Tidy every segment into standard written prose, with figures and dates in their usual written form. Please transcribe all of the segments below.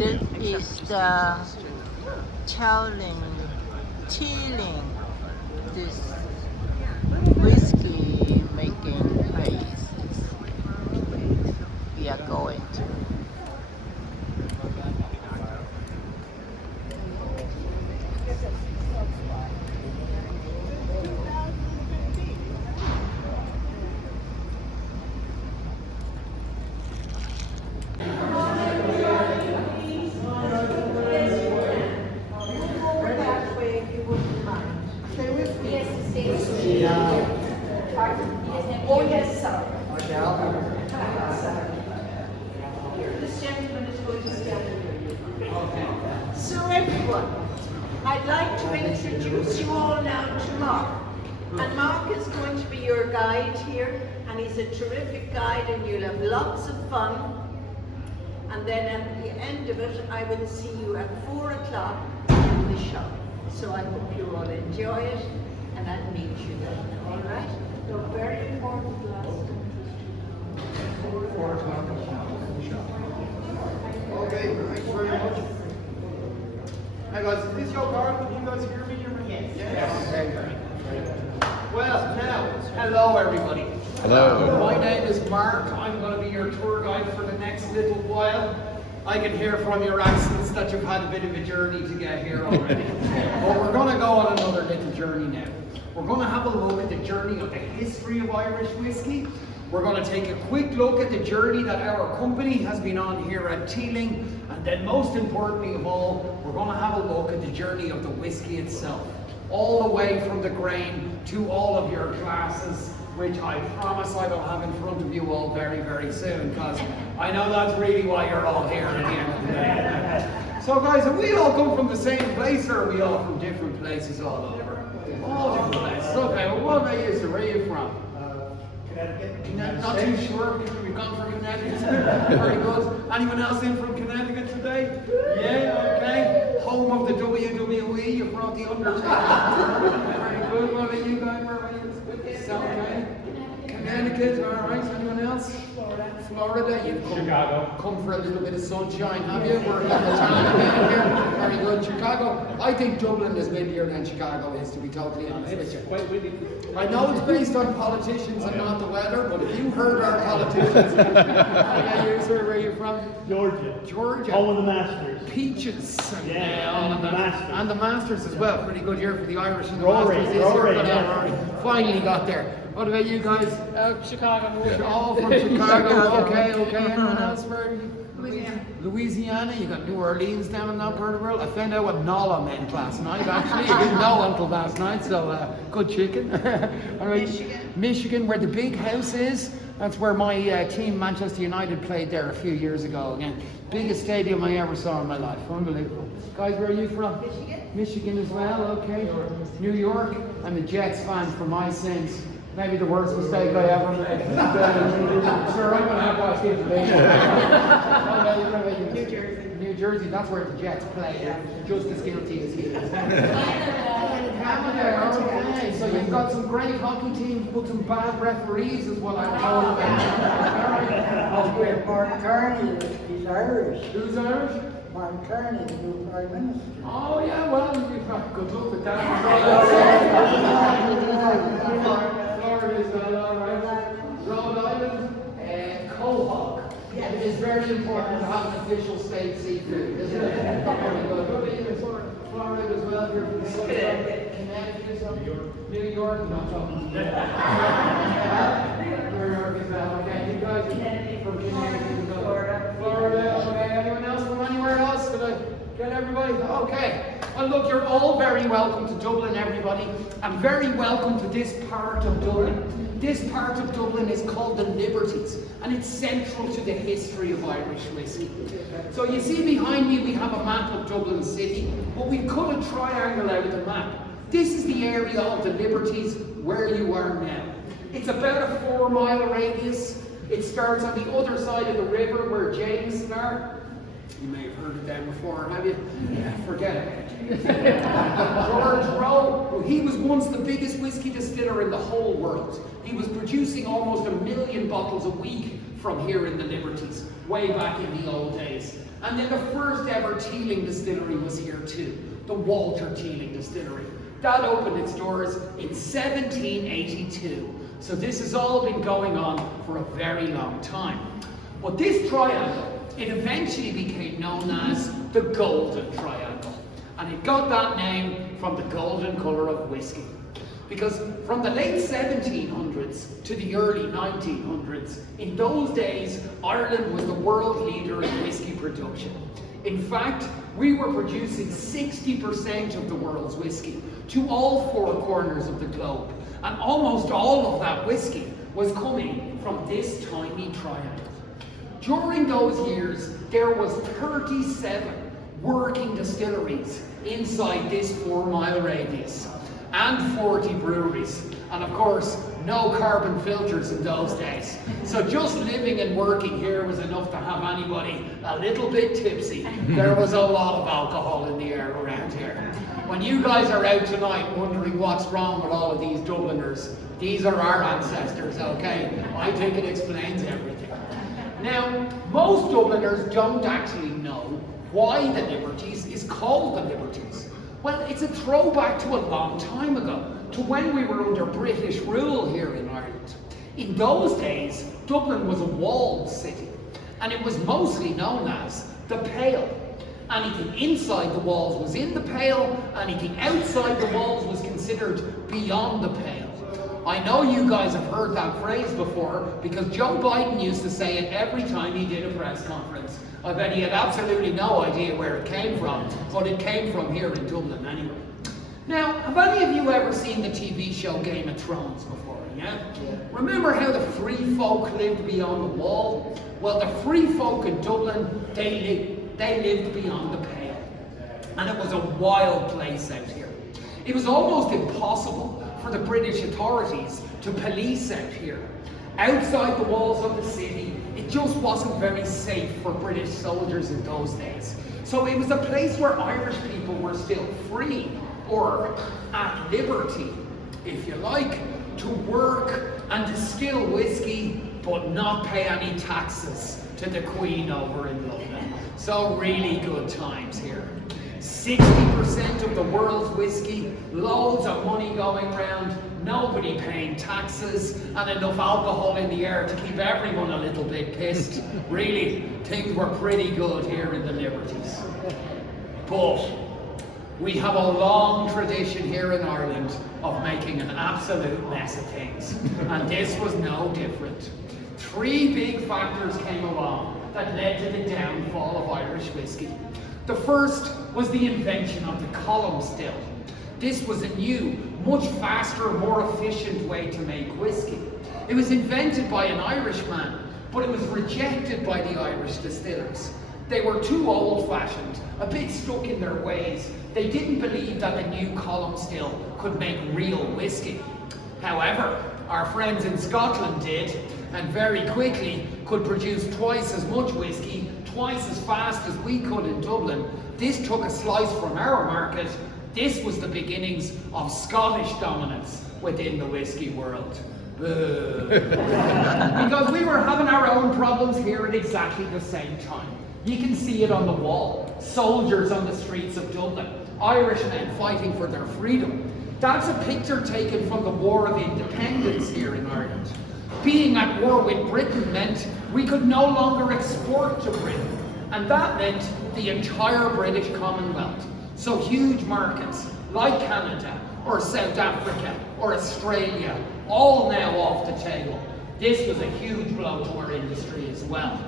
This is the Teeling this whiskey making place we are going to. Oh, yes, sir. This gentleman is going to stand here. So everyone, I'd like to introduce you all now to Mark. And Mark is going to be your guide here, and he's a terrific guide, and you'll have lots of fun. And then at the end of it, I will see you at 4 o'clock in the shop. So I hope you all enjoy it, and I'll meet you then, all right? So very important last 4 o'clock. Okay, thanks very much. Hi guys, is this your car? Can you guys hear me? Yes. Okay. Well, now, hello everybody. Hello. My name is Mark. I'm going to be your tour guide for the next little while. I can hear from your accents that you've had a bit of a journey to get here already. But we're going to go on another little journey now. We're going to have a look at the journey of the history of Irish whiskey. We're going to take a quick look at the journey that our company has been on here at Teeling. And then most importantly of all, we're going to have a look at the journey of the whiskey itself. All the way from the grain to all of your glasses, which I promise I will have in front of you all very, very soon, because I know that's really why you're all here at the end of the day. So guys, have we all come from the same place, or are we all from different places all over? All different places. Okay, well what about you, sir? Where are you from? Connecticut. Not too sure, we've gone for Connecticut. Very good. Anyone else in from Connecticut today? Yeah, okay. Home of the WWE, you brought the Undertaker. Very good. What about you guys? Where are you? South, okay. Connecticut, alright. Anyone else? Florida. You've come for a little bit of sunshine, have you? We're in the town here. Very good. Chicago. I think Dublin is windier than Chicago is, to be totally honest with you. Quite windy. I know it's based on politicians and not the weather, but if you heard our politicians, where are you from? Georgia. Georgia. Home of the Masters. Peaches. Yeah, and the Masters. And the Masters as well. Pretty good year for the Irish and the Rory, Masters this year. Rory, But, yeah. Rory. Finally got there. What about you guys? Chicago. All from Chicago. Okay. Anyone else? Where are you? Louisiana. You got New Orleans down in that part of the world. I found out what Nala meant last night, actually. I didn't know until last night, so good chicken. All right. Michigan, where the big house is. That's where my team, Manchester United, played there a few years ago. Again, biggest stadium I ever saw in my life. Unbelievable. Guys, where are you from? Michigan as well, okay. New York. I'm a Jets fan for my sins. Maybe the worst mistake I ever made. Sure, I'm going to have to watch the information. New Jersey. New Jersey, that's where the Jets play. Just as guilty as he is. Canada, okay. So you've got some great hockey teams, but some bad referees is what I'm told about. Mark Carney, he's Irish. Who's Irish? Mark Carney, the new Prime Minister. Oh yeah, well, you've got good luck with that. Florida is all right. Rhode Island, Quahog. It is very important to have an official state seafood, isn't it? Very good. Florida as well. You're from Connecticut, New York. No, I'm talking. New York as well. Okay, you guys are from Connecticut, Florida. Okay, anyone else from anywhere else? Did I get everybody? Okay. Well, look, you're all very welcome to Dublin, everybody, and very welcome to this part of Dublin. This part of Dublin is called the Liberties, and it's central to the history of Irish whiskey. So you see behind me we have a map of Dublin City, but we've cut a triangle out of the map. This is the area of the Liberties where you are now. It's about a 4-mile radius. It starts on the other side of the river where Jameson are. You may have heard of them before, have you? Yeah, forget it. George Rowe, he was once the biggest whiskey distiller in the whole world. He was producing almost 1 million bottles a week from here in the Liberties, way back in the old days. And then the first ever Teeling Distillery was here too, the Walter Teeling Distillery. That opened its doors in 1782. So this has all been going on for a very long time. But this triangle, it eventually became known as the Golden Triangle. And it got that name from the golden colour of whiskey. Because from the late 1700s to the early 1900s, in those days, Ireland was the world leader in whiskey production. In fact, we were producing 60% of the world's whiskey to all four corners of the globe. And almost all of that whiskey was coming from this tiny triangle. During those years, there was 37 working distilleries inside this 4-mile radius, and 40 breweries. And of course, no carbon filters in those days. So just living and working here was enough to have anybody a little bit tipsy. There was a lot of alcohol in the air around here. When you guys are out tonight wondering what's wrong with all of these Dubliners, these are our ancestors, okay? I think it explains everything. Now, most Dubliners don't actually know why the Liberties is called the Liberties. Well, it's a throwback to a long time ago, to when we were under British rule here in Ireland. In those days, Dublin was a walled city, and it was mostly known as the Pale. Anything inside the walls was in the Pale, anything outside the walls was considered beyond the Pale. I know you guys have heard that phrase before, because Joe Biden used to say it every time he did a press conference. I bet he had absolutely no idea where it came from, but it came from here in Dublin anyway. Now, have any of you ever seen the TV show Game of Thrones before, yeah? Remember how the free folk lived beyond the wall? Well, the free folk in Dublin, they lived beyond the Pale. And it was a wild place out here. It was almost impossible for the British authorities to police out here. Outside the walls of the city, it just wasn't very safe for British soldiers in those days. So it was a place where Irish people were still free, or at liberty, if you like, to work and distill whiskey, but not pay any taxes to the Queen over in London. So really good times here. 60% of the world's whiskey, loads of money going around, nobody paying taxes, and enough alcohol in the air to keep everyone a little bit pissed. Really, things were pretty good here in the Liberties. But we have a long tradition here in Ireland of making an absolute mess of things, and this was no different. 3 big factors came along that led to the downfall of Irish whiskey. The first was the invention of the column still. This was a new, much faster, more efficient way to make whiskey. It was invented by an Irishman, but it was rejected by the Irish distillers. They were too old-fashioned, a bit stuck in their ways. They didn't believe that the new column still could make real whiskey. However, our friends in Scotland did, and very quickly could produce twice as much whiskey, twice as fast as we could in Dublin. This took a slice from our market. This was the beginnings of Scottish dominance within the whiskey world. Because we were having our own problems here at exactly the same time. You can see it on the wall. Soldiers on the streets of Dublin. Irishmen fighting for their freedom. That's a picture taken from the War of Independence here in Ireland. Being at war with Britain meant we could no longer export to Britain. And that meant the entire British Commonwealth. So huge markets like Canada or South Africa or Australia, all now off the table. This was a huge blow to our industry as well.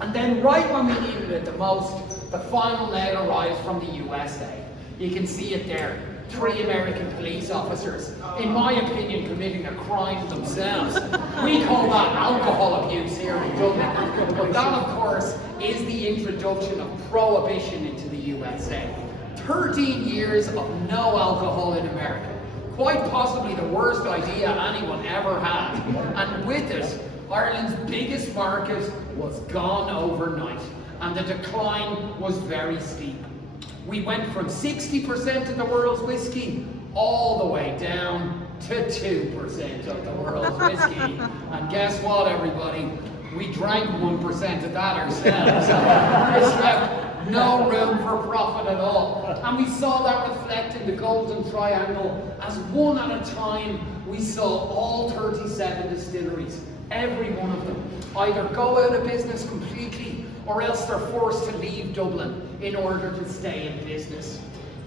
And then right when we needed it the most, the final nail arrives from the USA. You can see it there. 3 American police officers, in my opinion, committing a crime themselves. We call that alcohol abuse here in Dublin. But that, of course, is the introduction of prohibition into the USA. 13 years of no alcohol in America. Quite possibly the worst idea anyone ever had. And with it, Ireland's biggest market was gone overnight. And the decline was very steep. We went from 60% of the world's whiskey all the way down to 2% of the world's whiskey. And guess what, everybody? we drank 1% of that ourselves. This left no room for profit at all. And we saw that reflect in the Golden Triangle as one at a time we saw all 37 distilleries, every one of them, either go out of business completely or else they're forced to leave Dublin in order to stay in business.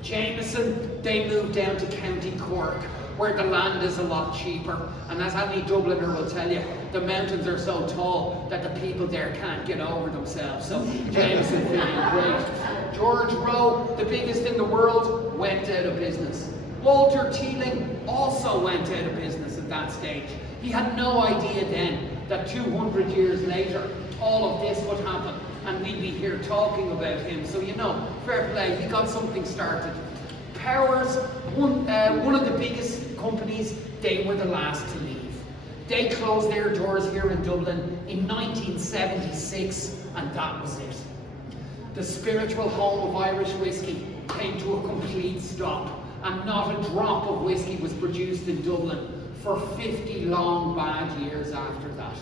Jameson, they moved down to County Cork, where the land is a lot cheaper, and as any Dubliner will tell you, the mountains are so tall that the people there can't get over themselves, so Jameson feeling great. George Rowe, the biggest in the world, went out of business. Walter Teeling also went out of business at that stage. He had no idea then that 200 years later, all of this would happen, and we'd be here talking about him, so you know, fair play, he got something started. Powers, one of the biggest companies, they were the last to leave. They closed their doors here in Dublin in 1976, and that was it. The spiritual home of Irish whiskey came to a complete stop, and not a drop of whiskey was produced in Dublin for 50 long bad years after that.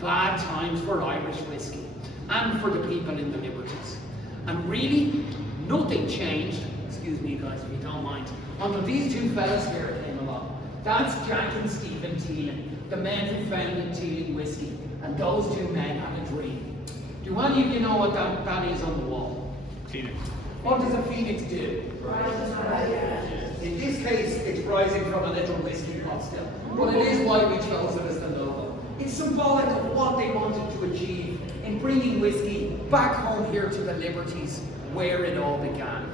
Bad times for Irish whiskey, and for the people in the Liberties. And really, nothing changed, excuse me guys if you don't mind, until these two fellas here came along. That's Jack and Stephen Teeling, the men who founded Teeling Whiskey, and those two men had a dream. Do any of you know what that is on the wall? Phoenix. What does a phoenix do? In this case, it's rising from a little whiskey pot still, but it is why we chose it as the logo. It's symbolic of what they wanted to achieve in bringing whiskey back home here to the Liberties, where it all began.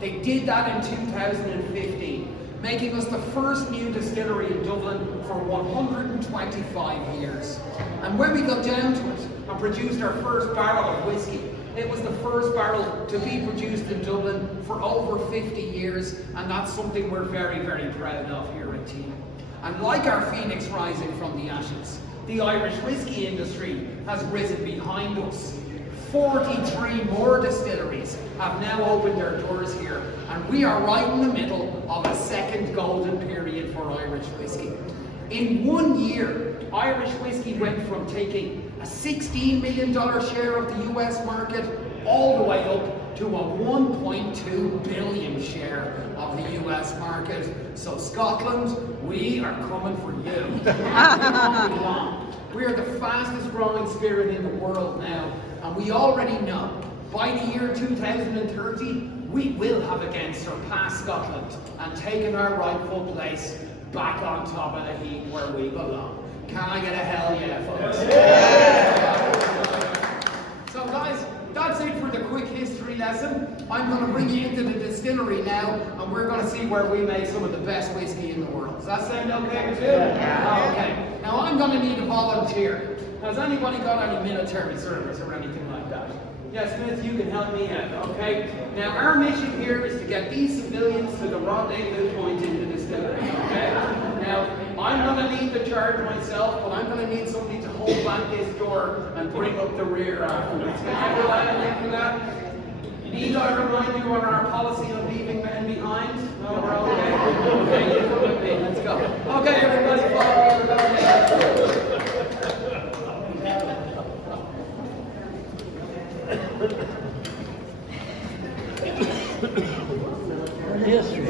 They did that in 2015, making us the first new distillery in Dublin for 125 years. And when we got down to it and produced our first barrel of whiskey, it was the first barrel to be produced in Dublin for over 50 years, and that's something we're very, very proud of here at Teeling. And like our phoenix rising from the ashes, the Irish whiskey industry has risen behind us. 43 more distilleries have now opened their doors here, and we are right in the middle of a second golden period for Irish whiskey. In 1 year, Irish whiskey went from taking a $16 million share of the US market all the way up to a 1.2 billion share of the US market. So Scotland, we are coming for you. We are the fastest growing spirit in the world now, and we already know by the year 2030 we will have again surpassed Scotland and taken our rightful place back on top of the heap where we belong. Can I get a hell yeah, folks? Yeah. So guys, that's it for the quick history lesson. I'm going to bring you into the distillery now, and we're going to see where we make some of the best whiskey in the world. Does that sound okay with you? Yeah. Okay. Now I'm going to need a volunteer. Has anybody got any military service or anything like that? Yes, Smith, you can help me out, okay? Now our mission here is to get these civilians to the rendezvous point in the distillery, okay? Now, I'm going to lead the charge myself, but I'm going to need somebody to hold back this door and bring up the rear afterwards. Can I rely on you for that? Need I remind you on our policy of leaving men behind? No, we're okay. Okay, you come with me. Let's go. Okay, everybody, follow me. History.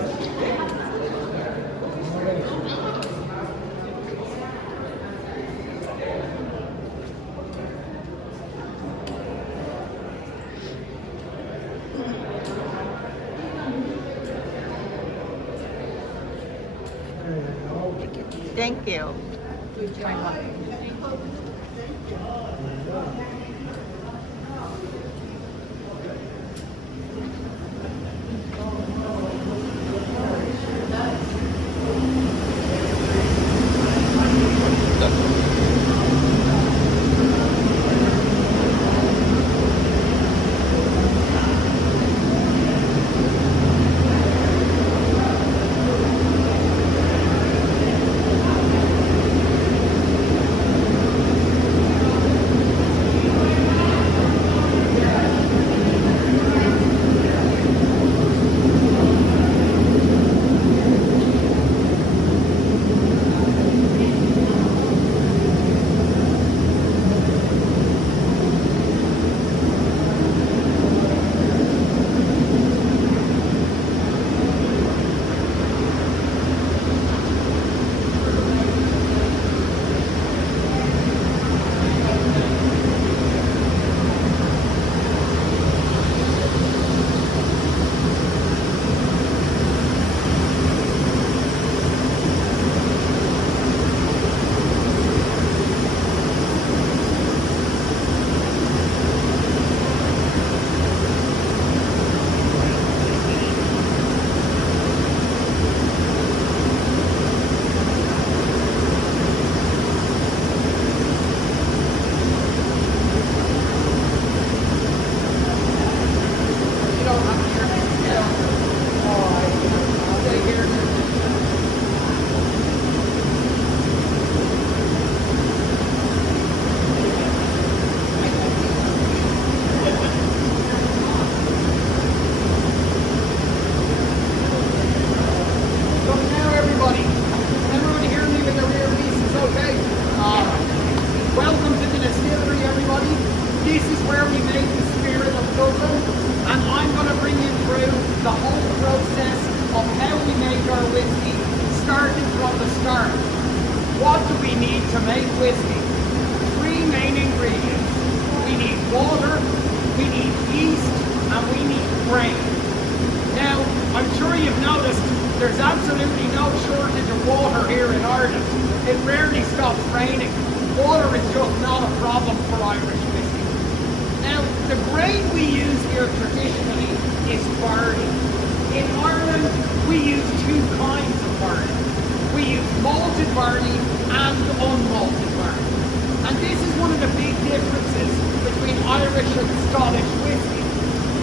Thank you. yeast and we need grain. Now, I'm sure you've noticed there's absolutely no shortage of water here in Ireland. It rarely stops raining. Water is just not a problem for Irish whiskey. Now, the grain we use here traditionally is barley. In Ireland, we use two kinds of barley. We use malted barley and unmalted barley. And this is one of the big differences between Irish and Scottish whiskey.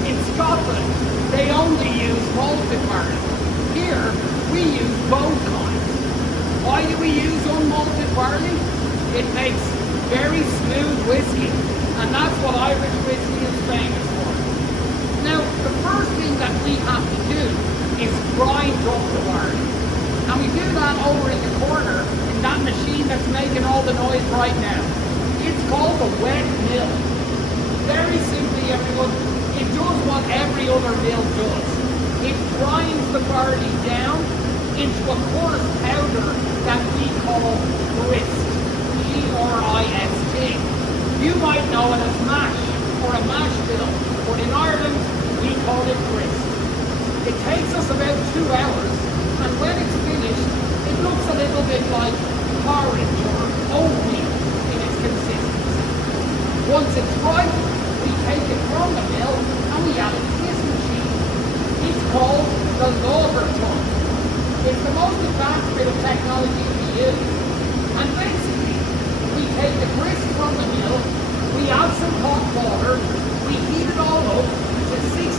In Scotland, they only use malted barley. Here, we use both kinds. Why do we use unmalted barley? It makes very smooth whiskey, and that's what Irish whiskey is famous for. Now, the first thing that we have to do is grind up the barley. And we do that over in the corner in that machine that's making all the noise right now. It's called the wet mill. Very simply, everyone, it does what every other mill does. It grinds the barley down into a coarse powder that we call grist. G-R-I-S-T. You might know it as mash or a mash bill, but in Ireland we call it grist. It takes us about 2 hours, and when it's finished, it looks a little bit like porridge or oatmeal in its consistency. Once it's right, we take it from the mill and we add it to this machine. It's called the lager tun. It's the most advanced bit of technology we use. And basically, we take the grist from the mill, we add some hot water, we heat it all up to 66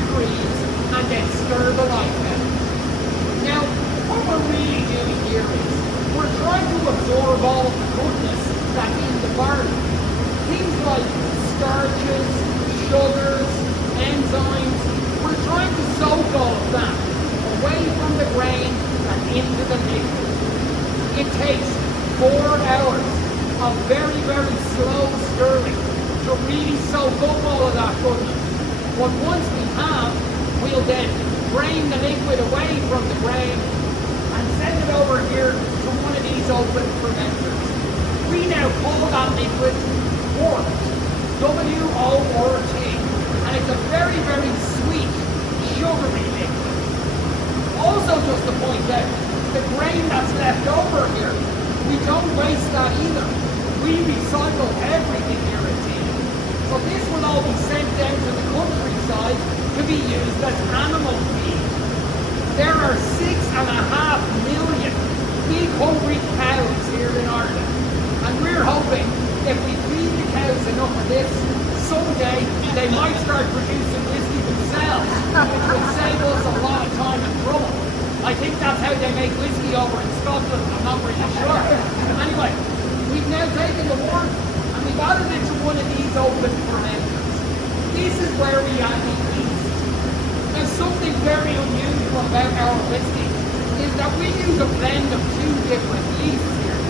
degrees, and then stir the life out of it. Now, what we're really doing here is, we're trying to absorb all of the goodness that's in the barley. Things like starches, sugars, enzymes, we're trying to soak all of that away from the grain and into the liquid. It takes 4 hours of very, very slow stirring to really soak up all of that goodness. But once we have, we'll then drain the liquid away from the grain and send it over here to one of these open fermenters. We now call that liquid wort, W-O-R-T, and it's a very, very sweet, sugary liquid. Also, just to point out, the grain that's left over here, we don't waste that either. We recycle everything here at Teeling. So this will all be sent down to the countryside to be used as animal feed. There are 6.5 million big hungry cows here in Ireland. And we're hoping if we feed the cows enough of this, someday they might start producing whiskey themselves, which would save us a lot of time and trouble. I think that's how they make whiskey over in Scotland, I'm not really sure. Anyway, we've now taken the wort and we've added it to one of these open fermenters. This is where we add the yeast. Now, something very unusual about our whiskey is that we use a blend of 2 different yeasts here.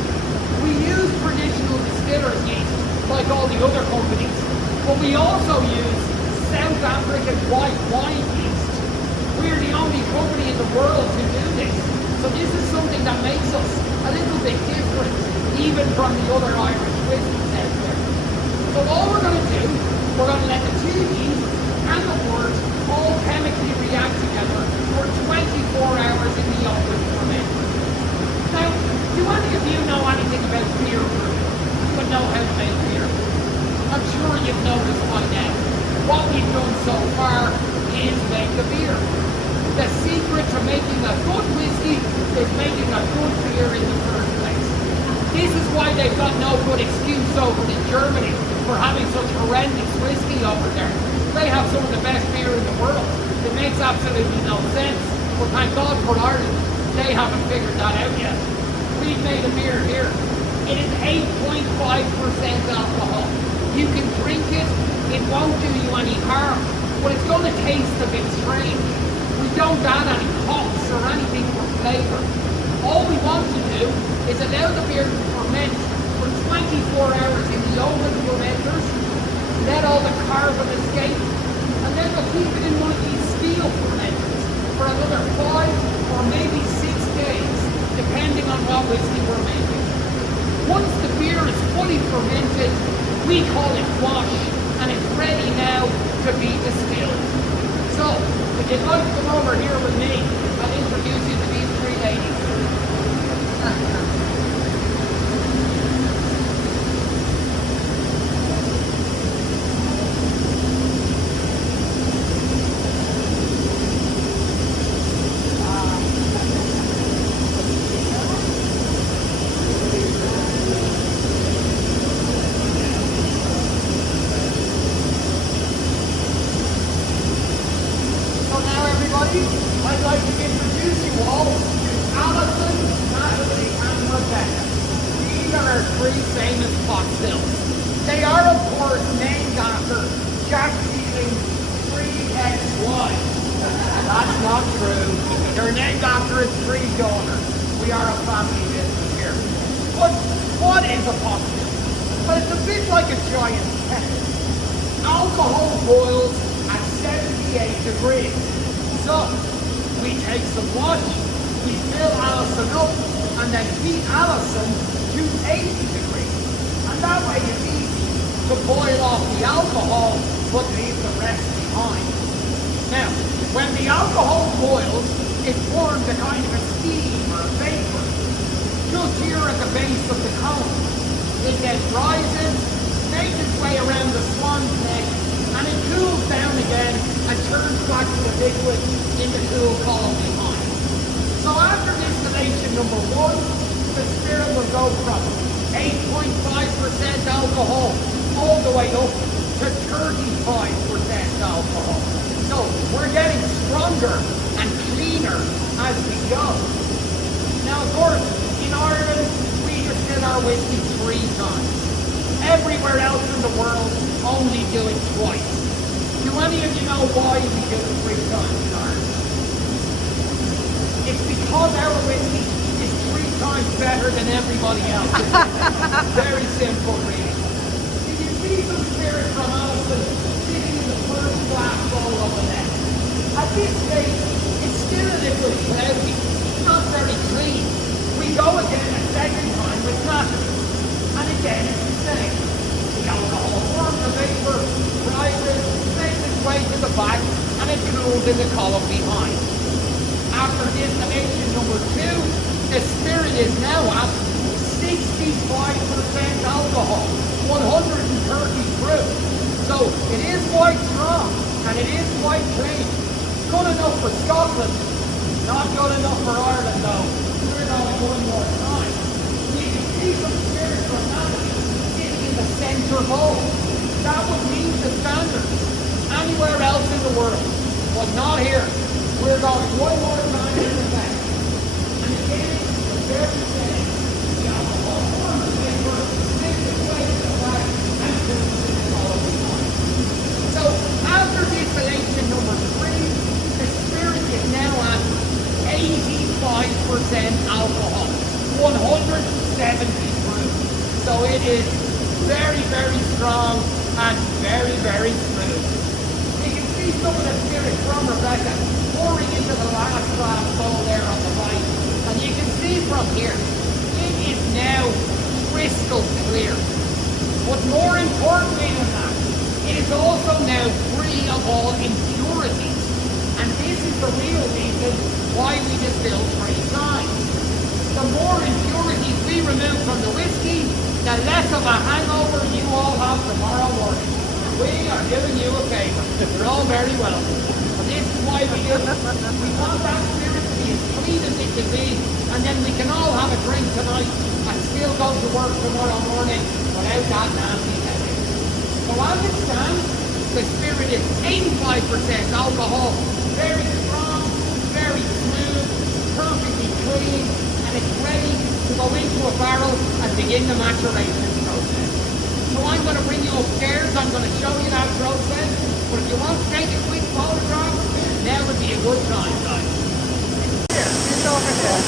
We use traditional distiller's yeast, like all the other companies, but we also use South African white wine yeast. We're the only company in the world to do this. So this is something that makes us a little bit different, even from the other Irish whiskies out there. So all we're going to do, we're going to let the 2 yeast and the wort all chemically react together for 24 hours in the open fermenter. Now, do any of you know anything about beer brewing? But know how to make beer? I'm sure you've noticed by now. What we've done so far is make the beer. The secret to making a good whiskey is making a good beer in the first place. This is why they've got no good excuse over in Germany for having such horrendous whiskey over there. They have some of the best beer in the world. It makes absolutely no sense. But thank God for Ireland, they haven't figured that out yet. We've made a beer here. It is 8.5% alcohol. You can drink it, it won't do you any harm, but it's going to taste a bit strange. We don't add any hops or anything for flavour. All we want to do is allow the beer to ferment for 24 hours in the oven fermenters, let all the carbon escape, and then we'll keep it in one of these steel fermenters for another 5 or maybe 6 days, depending on what whiskey we're making. Once the beer is fully fermented, we call it wash, and it's ready now to be distilled. So, if you'd like to come over here with me, I'll introduce you to these three ladies. So now everybody, I'd like to introduce you all to Alison, Natalie, and Rebecca. These are our three famous cocktails. They are, of course, named after Jack Teeling's 3XY. That's not true. They're named after his three daughters. We are a family business here. But what is a cocktail? Well, it's a bit like a giant kettle. Alcohol boils at 78 degrees. So, we take some wash, we fill Alison up, and then heat Alison to 80 degrees. And that way it's easy to boil off the alcohol, but leave the rest behind. Now, when the alcohol boils, it forms a kind of a steam or a vapor, just here at the base of the cone. It then rises, makes its way around the swan's neck, and it cools down again and turns back to a liquid in the cool column behind. So after distillation number 1, the spirit will go from 8.5% alcohol all the way up to 35% alcohol. So we're getting stronger and cleaner as we go. Now of course, in Ireland, we distill our whiskey 3 times. Everywhere else in the world, only do it twice. Do any of you know why we do it 3 times in Ireland? It's because our whiskey is 3 times better than everybody else. Very simple, really. You can see some spirit from Alison sitting in the first glass bowl of the net. At this stage, it's still a little cloudy, not very clean. We go again a second time with Natalie. And again, it's the same. The alcohol forms a vapor, rises, makes its way to the back, and it cools in the column behind. After distillation number 2, the spirit is now at 65% alcohol, 130 proof. So it is quite strong, and it is quite clean. Good enough for Scotland, not good enough for Ireland though. We're going one more time. We can see some spirit from Natalie sitting in the centre bowl. That would meet the standards anywhere else in the world, but not here. We're going one more time in the back. And again, the very same. The alcohol forms a vapor, makes its way to the back, and cools in the column behind. So after distillation number 3, the spirit is now at 85% alcohol, 170 proof. So it is very, very strong and very, very smooth. You can see some of the spirit from Rebecca pouring into the last glass bowl there on the right. And you can see from here, it is now crystal clear. But more importantly than that, it is also now free of all impurities. And this is the real reason why we distill 3 times. The more impurities we remove from the whiskey, the less of a hangover you all have tomorrow morning. We are doing you a favour. You're all very welcome. And this is why we do it. We want that spirit to be as clean as it can be, and then we can all have a drink tonight and still go to work tomorrow morning without that nasty headache. So as it stands, the spirit is 85% alcohol, very strong, very smooth, perfectly clean, and it's ready to go into a barrel and begin the maturation process. So I'm going to bring you upstairs, I'm going to show you that process, but if you want to take a quick photograph, now would be a good time, guys. Here, it's over there.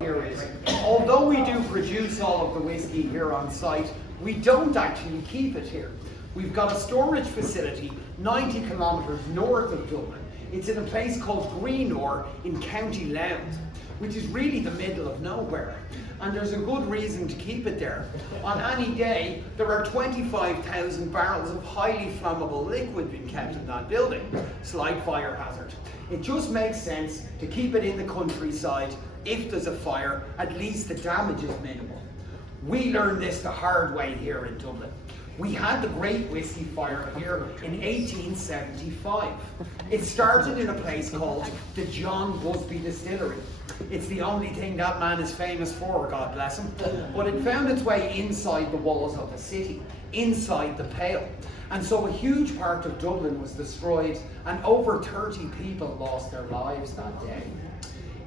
Here is, although we do produce all of the whiskey here on site, we don't actually keep it here. We've got a storage facility 90 kilometres north of Dublin. It's in a place called Greenore in County Louth, which is really the middle of nowhere. and there's a good reason to keep it there. On any day, there are 25,000 barrels of highly flammable liquid being kept in that building. Slight fire hazard. It just makes sense to keep it in the countryside. If there's a fire, at least the damage is minimal. We learned this the hard way here in Dublin. We had the Great Whiskey Fire here in 1875. It started in a place called the John Busby Distillery. It's the only thing that man is famous for, God bless him. But it found its way inside the walls of the city, inside the Pale. And so a huge part of Dublin was destroyed and over 30 people lost their lives that day,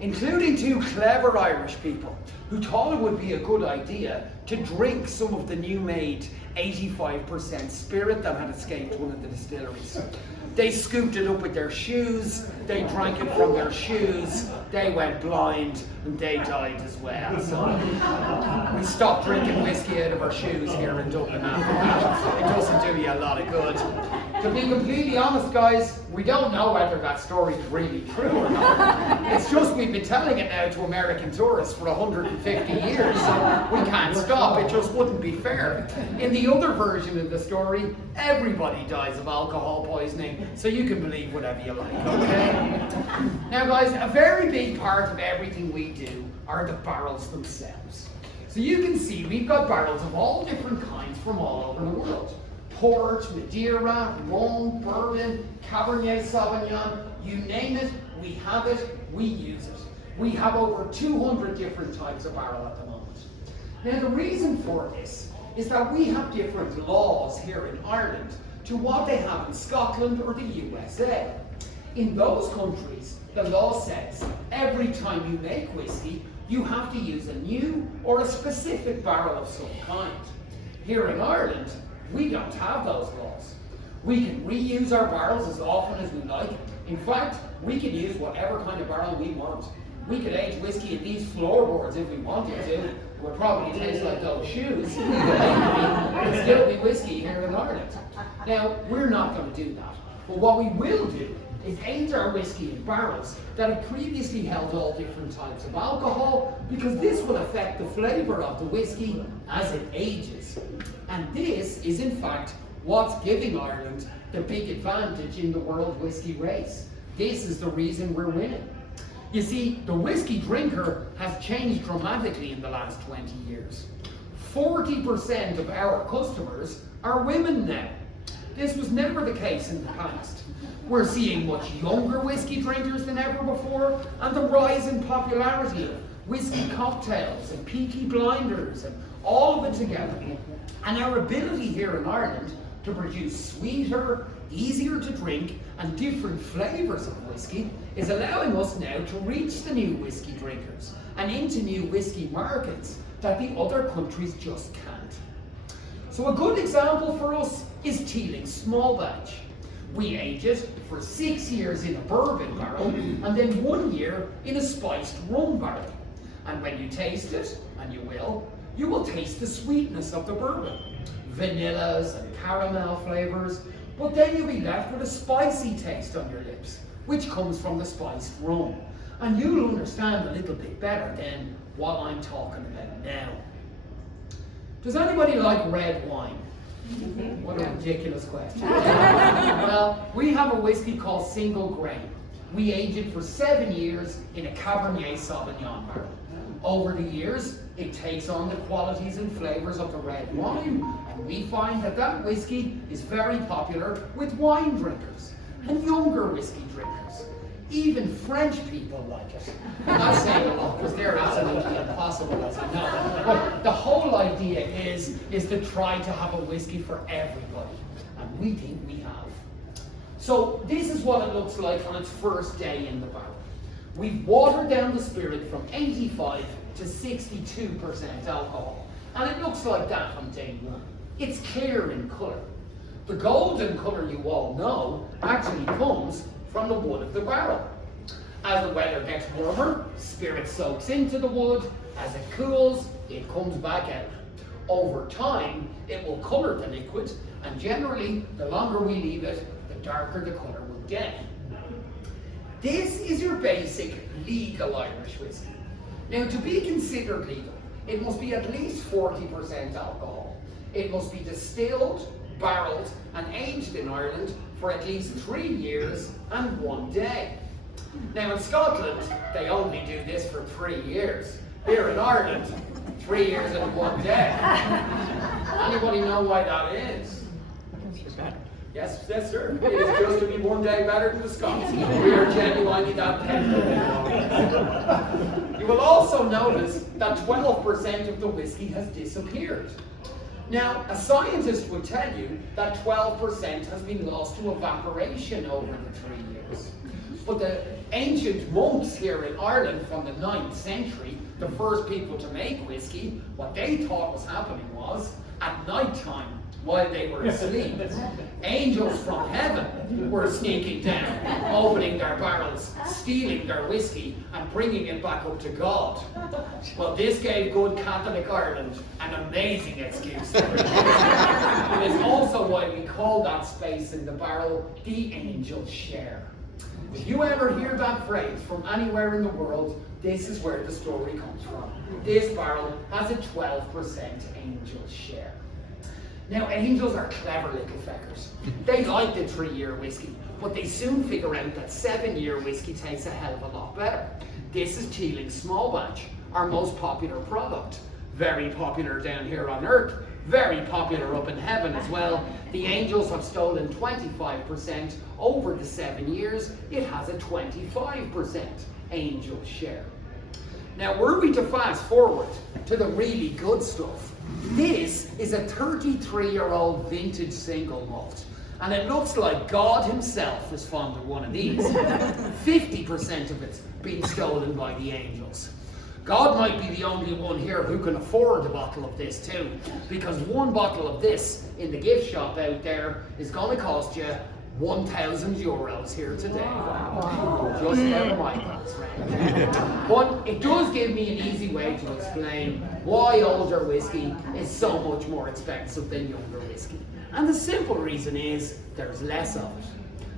including 2 clever Irish people who thought it would be a good idea to drink some of the new-made 85% spirit that had escaped one of the distilleries. They scooped it up with their shoes, they drank it from their shoes, they went blind, and they died as well. So we stopped drinking whiskey out of our shoes here in Dublin after that. It doesn't do you a lot of good. To be completely honest, guys, we don't know whether that story is really true or not. It's just we've been telling it now to American tourists for 150 years, so we can't stop. It just wouldn't be fair. In the other version of the story, everybody dies of alcohol poisoning, so you can believe whatever you like, okay? Now, guys, a very big part of everything we do are the barrels themselves. So you can see we've got barrels of all different kinds from all over the world. Port, Madeira, rum, bourbon, Cabernet Sauvignon, you name it, we have it, we use it. We have over 200 different types of barrel at the moment. Now the reason for this is that we have different laws here in Ireland to what they have in Scotland or the USA. In those countries, the law says every time you make whiskey, you have to use a new or a specific barrel of some kind. Here in Ireland, we don't have those laws. We can reuse our barrels as often as we like. In fact, we can use whatever kind of barrel we want. We could age whiskey in these floorboards if we wanted to. It would probably taste like those shoes. It would still be whiskey here in Ireland. Now, we're not going to do that. But what we will do is age our whiskey in barrels that have previously held all different types of alcohol, because this will affect the flavour of the whiskey as it ages. And this is in fact what's giving Ireland the big advantage in the world whiskey race. This is the reason we're winning. You see, the whiskey drinker has changed dramatically in the last 20 years. 40% of our customers are women now. This was never the case in the past. We're seeing much younger whiskey drinkers than ever before, and the rise in popularity of whiskey cocktails and Peaky Blinders and all of it together. And our ability here in Ireland to produce sweeter, easier to drink and different flavours of whiskey is allowing us now to reach the new whiskey drinkers and into new whiskey markets that the other countries just can't. So a good example for us is Teeling Small Batch. We age it for 6 years in a bourbon barrel and then 1 year in a spiced rum barrel. And when you taste it, and you will taste the sweetness of the bourbon, vanillas and caramel flavours, but then you'll be left with a spicy taste on your lips, which comes from the spiced rum. And you'll understand a little bit better than what I'm talking about now. Does anybody like red wine? What a ridiculous question. Well, we have a whiskey called Single Grain. We age it for 7 years in a Cabernet Sauvignon barrel. Over the years, it takes on the qualities and flavours of the red wine, and we find that that whiskey is very popular with wine drinkers and younger whiskey drinkers. Even French people like it. I'm not saying a lot because they're absolutely impossible, as you know. But the whole idea is to try to have a whiskey for everybody, and we think we have. So this is what it looks like on its first day in the barrel. We've watered down the spirit from 85 to 62% alcohol, and it looks like that on day one. It's clear in colour. The golden colour you all know actually comes from the wood of the barrel. As the weather gets warmer, spirit soaks into the wood. As it cools, it comes back out. Over time, it will colour the liquid, and generally, the longer we leave it, the darker the colour will get. This is your basic legal Irish whiskey. Now, to be considered legal, It must be at least 40% alcohol. It must be distilled, barreled, and aged in Ireland for at least 3 years and 1 day. Now in Scotland, they only do this for 3 years. Here in Ireland, 3 years and 1 day. Anybody know why that is? Yes, yes, sir. It is just to be 1 day better than the Scots. We are genuinely that pencil. You will also notice that 12% of the whiskey has disappeared. Now, a scientist would tell you that 12% has been lost to evaporation over the 3 years. But the ancient monks here in Ireland from the 9th century, the first people to make whiskey, what they thought was happening was, at night time, while they were asleep, angels from heaven were sneaking down, opening their barrels, stealing their whiskey, and bringing it back up to God. Well, this gave good Catholic Ireland an amazing excuse. It is also why we call that space in the barrel the angel's share. If you ever hear that phrase from anywhere in the world, this is where the story comes from. This barrel has a 12% angel's share. Now, angels are clever little feckers. They like the 3-year whiskey, but they soon figure out that 7-year whiskey tastes a hell of a lot better. This is Teeling's small batch, our most popular product. Very popular down here on earth, very popular up in heaven as well. The angels have stolen 25% over the 7 years. It has a 25% angel share. Now, were we to fast forward to the really good stuff, this is a 33-year-old vintage single malt. And it looks like God himself is fond of one of these. 50% of it being stolen by the angels. God might be the only one here who can afford a bottle of this too, because one bottle of this in the gift shop out there is going to cost you €1,000 here today. Wow. Just out of my class, right? But it does give me an easy way to explain why older whiskey is so much more expensive than younger whiskey. And the simple reason is there's less of it.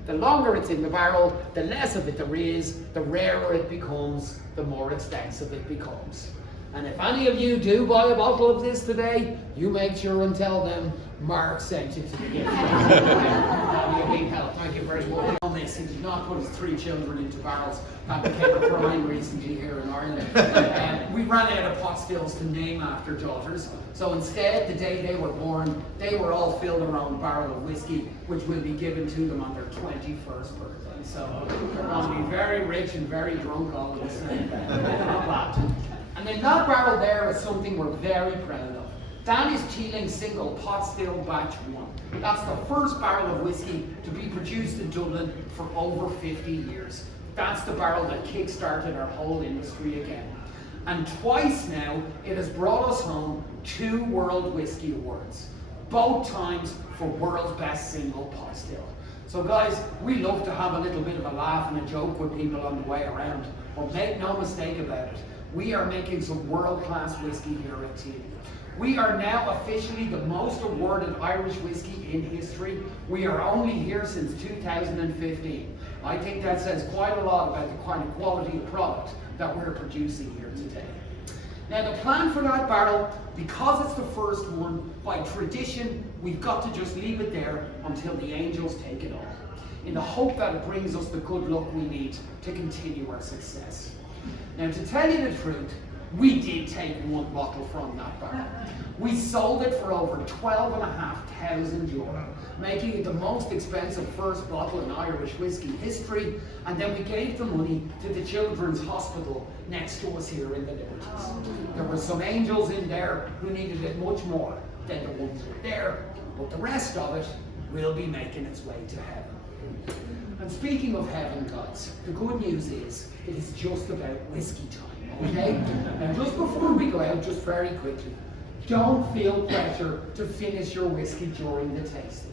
The longer it's in the barrel, the less of it there is, the rarer it becomes, the more expensive it becomes. And if any of you do buy a bottle of this today, you make sure and tell them Mark sent you to the gift shop. That'll be a big help. Thank you very much. On this, he did not put his 3 children into barrels. That became a crime recently here in Ireland. We ran out of pot stills to name after daughters. So instead, the day they were born, they were all filled around a barrel of whiskey, which will be given to them on their 21st birthday. So they're going to be very rich and very drunk all of a sudden. Not bad. And then that barrel there is something we're very proud of. That is Teeling's single pot still batch 1. That's the first barrel of whiskey to be produced in Dublin for over 50 years. That's the barrel that kick-started our whole industry again. And twice now, it has brought us home 2 World Whiskey Awards, both times for World's Best Single Pot Still. So guys, we love to have a little bit of a laugh and a joke with people on the way around, but make no mistake about it. We are making some world-class whiskey here at Teeling. We are now officially the most awarded Irish whiskey in history. We are only here since 2015. I think that says quite a lot about the kind of quality of product that we're producing here today. Now the plan for that barrel, because it's the first one, by tradition, we've got to just leave it there until the angels take it off, in the hope that it brings us the good luck we need to continue our success. Now, to tell you the truth, we did take 1 bottle from that barrel. We sold it for over €12,500, making it the most expensive first bottle in Irish whiskey history, and then we gave the money to the Children's Hospital next to us here in the Liberties. There were some angels in there who needed it much more than the ones there, but the rest of it will be making its way to heaven. And speaking of heaven, guys, the good news is it is just about whiskey time, okay? Now, just before we go out, just very quickly, don't feel pressure to finish your whiskey during the tasting.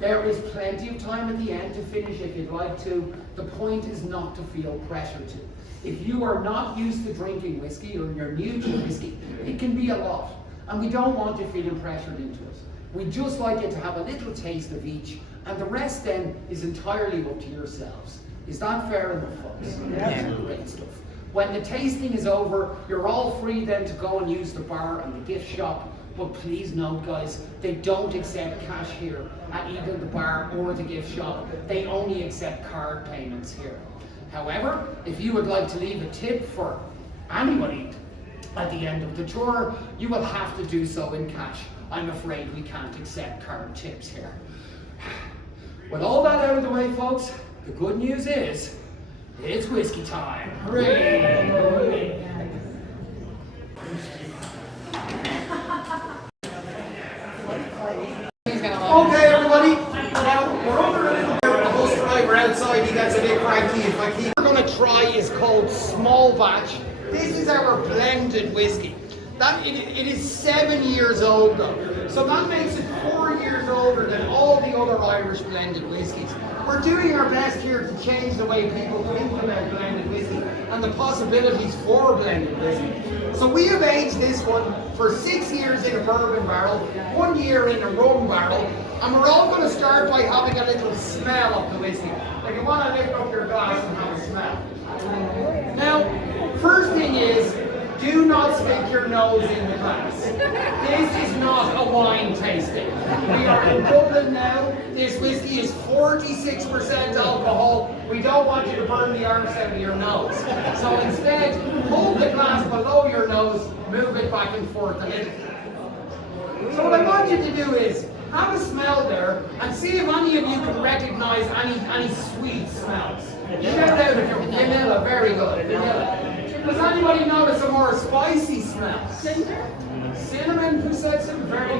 There is plenty of time at the end to finish if you'd like to. The point is not to feel pressure to. If you are not used to drinking whiskey or you're new to whiskey, it can be a lot. And we don't want you feeling pressured into it. We'd just like you to have a little taste of each, and the rest then is entirely up to yourselves. Is that fair enough, folks? Yeah. Great stuff. When the tasting is over, you're all free then to go and use the bar and the gift shop. But please note, guys, they don't accept cash here at either the bar or the gift shop. They only accept card payments here. However, if you would like to leave a tip for anybody at the end of the tour, you will have to do so in cash. I'm afraid we can't accept card tips here. With all that out of the way, folks, the good news is, it's whiskey time. Hooray! Okay, everybody. Now we're under a little bit of the bus driver outside. He gets a bit cranky if I keep. We're going to try is called small batch. This is our blended whiskey. It is 7 years old though, so that makes it 4 years older than all the other Irish blended whiskies. We're doing our best here to change the way people think about blended whiskey and the possibilities for blended whiskey. So we have aged this one for 6 years in a bourbon barrel, 1 year in a rum barrel, and we're all going to start by having a little smell of the whiskey. Like you want to lift up your glass and have a smell. Now, first thing is, do not stick your nose in the glass. This is not a wine tasting. We are in Dublin now. This whiskey is 46% alcohol. We don't want you to burn the arse out of your nose. So instead, hold the glass below your nose, move it back and forth a little. So what I want you to do is, have a smell there and see if any of you can recognize any sweet smells. Shout out if you're vanilla, very good, vanilla. Does anybody notice a more spicy smell? Cinnamon, who said cinnamon? Very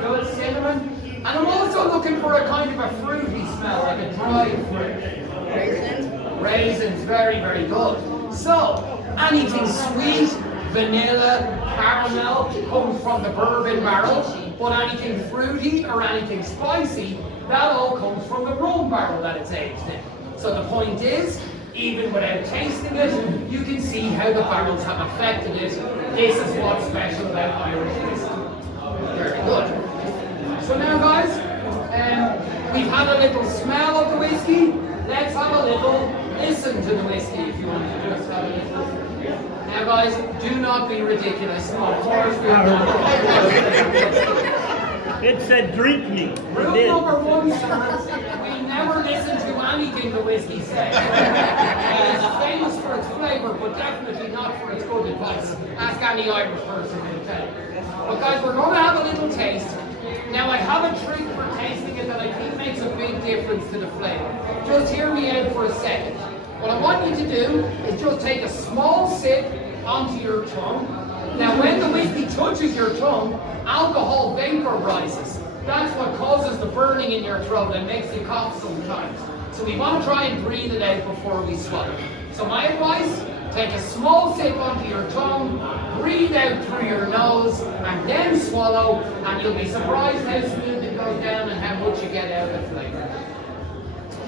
good, cinnamon. And I'm also looking for a kind of a fruity smell, like a dried fruit. Raisins, very good. So, anything sweet, vanilla, caramel comes from the bourbon barrel, but anything fruity or anything spicy, that all comes from the rum barrel that it's aged in. So the point is, even without tasting it, you can see how the barrels have affected it. This is what's special about Irish whiskey. Very good. So now guys, we've had a little smell of the whiskey. Let's have a little listen to the whiskey if you want to just have a little. Now guys, do not be ridiculous. Of course we're not. It said drink me. Rule number one, sir, we never listen to anything the whiskey says. It's famous for its flavour, but definitely not for its good advice. Ask any Irish person who'll tell you. But guys, we're going to have a little taste. Now I have a trick for tasting it that I think makes a big difference to the flavour. Just hear me out for a second. What I want you to do is just take a small sip onto your tongue. Now when the whiskey touches your tongue, alcohol vapor rises. That's what causes the burning in your throat and makes you cough sometimes. So we want to try and breathe it out before we swallow. So my advice, take a small sip onto your tongue, breathe out through your nose, and then swallow, and you'll be surprised how smooth it goes down and how much you get out of the flavour.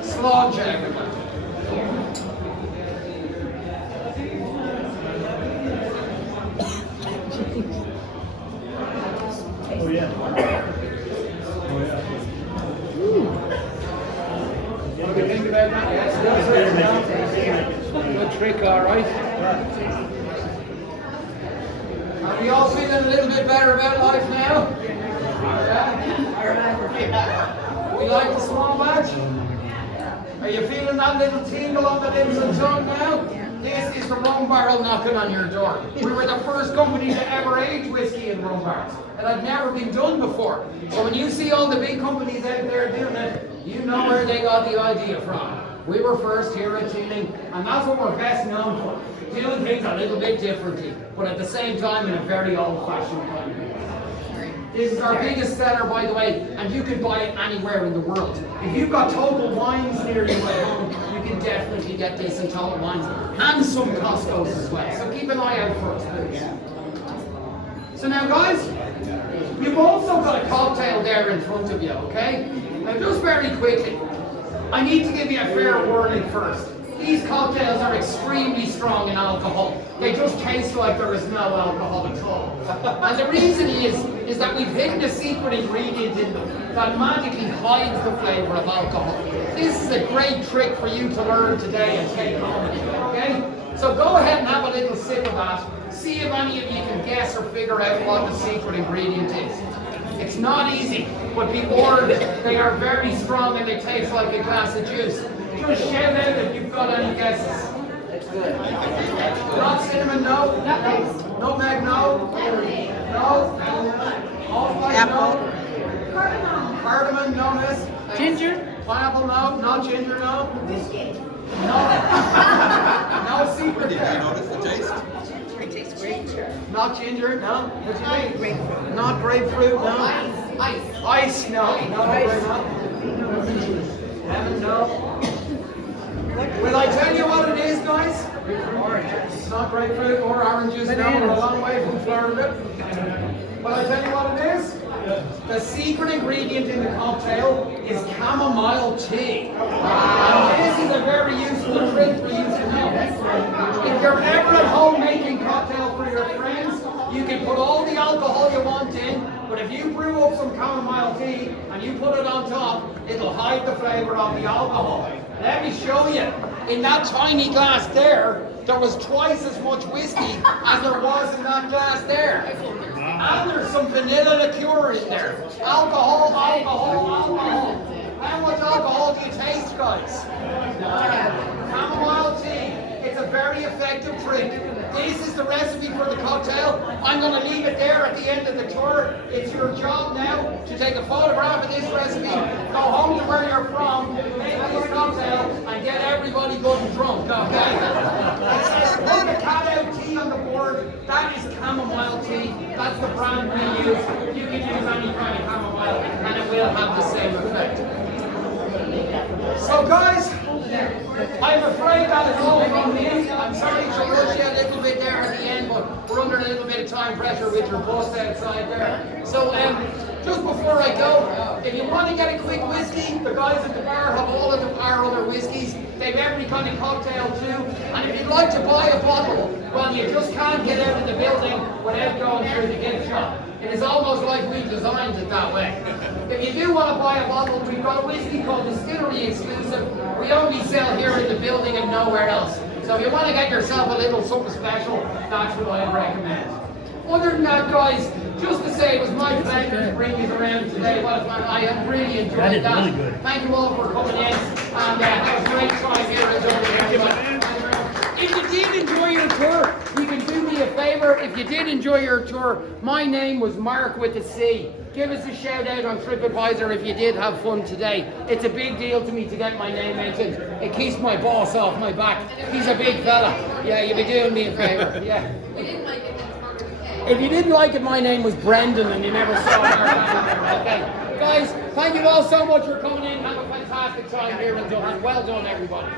Slàinte, everybody. Oh yeah. What do we think about that? Yes, good trick, all right. Are we all feeling a little bit better about life now? We like the small batch? Are you feeling that little tingle on the lips and tongue now? This is the rum barrel knocking on your door. We were the first company to ever age whiskey in rum barrels. It had never been done before. So when you see all the big companies out there doing it, you know where they got the idea from. We were first here at Teeling, and that's what we're best known for. Doing things a little bit differently, but at the same time in a very old-fashioned kind of way. This is our biggest seller, by the way, and you can buy it anywhere in the world. If you've got Total Wines near you at home, you can definitely get this in Total Wines, and some Costco's as well. So keep an eye out for us, please. So now, guys, you've also got a cocktail there in front of you, okay? Now, just very quickly, I need to give you a fair warning first. These cocktails are extremely strong in alcohol. They just taste like there is no alcohol at all. And the reason is that we've hidden a secret ingredient in them that magically hides the flavour of alcohol. This is a great trick for you to learn today and take home with you, okay? So go ahead and have a little sip of that. See if any of you can guess or figure out what the secret ingredient is. It's not easy, but the orders, they are very strong and they taste like a glass of juice. Just shout out if you've got any guesses. Not cinnamon, no. Nutmeg, no. No. Allspice, no. Cardamom, no, miss. Ginger? Pineapple, no. Not ginger, no. No. No secret there. It tastes great. Not ginger, no. What do you think? Not grapefruit, no. Ice, no. No. Lemon, no. Will I tell you what it is, guys? It's not grapefruit or oranges, no. We're a long way from Florida. Will I tell you what it is? The secret ingredient in the cocktail is chamomile tea. And this is a very useful trick for you to know. If you're ever at home making cocktail for your friends, you can put all the alcohol you want in, but if you brew up some chamomile tea and you put it on top, it'll hide the flavor of the alcohol. Let me show you. In that tiny glass there was twice as much whiskey as there was in that glass there. And there's some vanilla liqueur in there. Alcohol. How much alcohol do you taste, guys? Chamomile tea. It's a very effective drink. This is the recipe for the cocktail. I'm going to leave it there at the end of the tour. It's your job now to take a photograph of this recipe, go home to where you're from, make this cocktail, and get everybody good and drunk, okay? It says put a cat out tea on the board. That is chamomile tea. That's the brand we use. You can use any kind of chamomile, and it will have the same effect. So guys, I'm afraid that is all from me. I'm sorry to rush you a little bit there at the end, but we're under a little bit of time pressure with your bus outside there. So just before I go, if you want to get a quick whiskey, the guys at the bar have all of our other whiskies. They've every kind of cocktail too. And if you'd like to buy a bottle, well, you just can't get out of the building without going through the gift shop. It is almost like we designed it that way. If you do want to buy a bottle, we've got a whiskey called Distillery Exclusive. We only sell here in the building and nowhere else. So if you want to get yourself a little something special, that's what I'd recommend. Other than that, guys, just to say it was my pleasure to bring you around today. What a fun! I have really enjoyed that. That is really good. Thank you all for coming in, and have a great time here in Dublin, everybody. If you did enjoy your tour, you can do me a favor. If you did enjoy your tour, my name was Mark with a C. Give us a shout out on TripAdvisor if you did have fun today. It's a big deal to me to get my name mentioned. It keeps my boss off my back. He's a big fella. Yeah, you'll be doing me a favor. Yeah. If you didn't like it, my name was Brendan and you never saw it. Okay. Guys, thank you all so much for coming in. Have a fantastic time here in Dublin. Well done, everybody.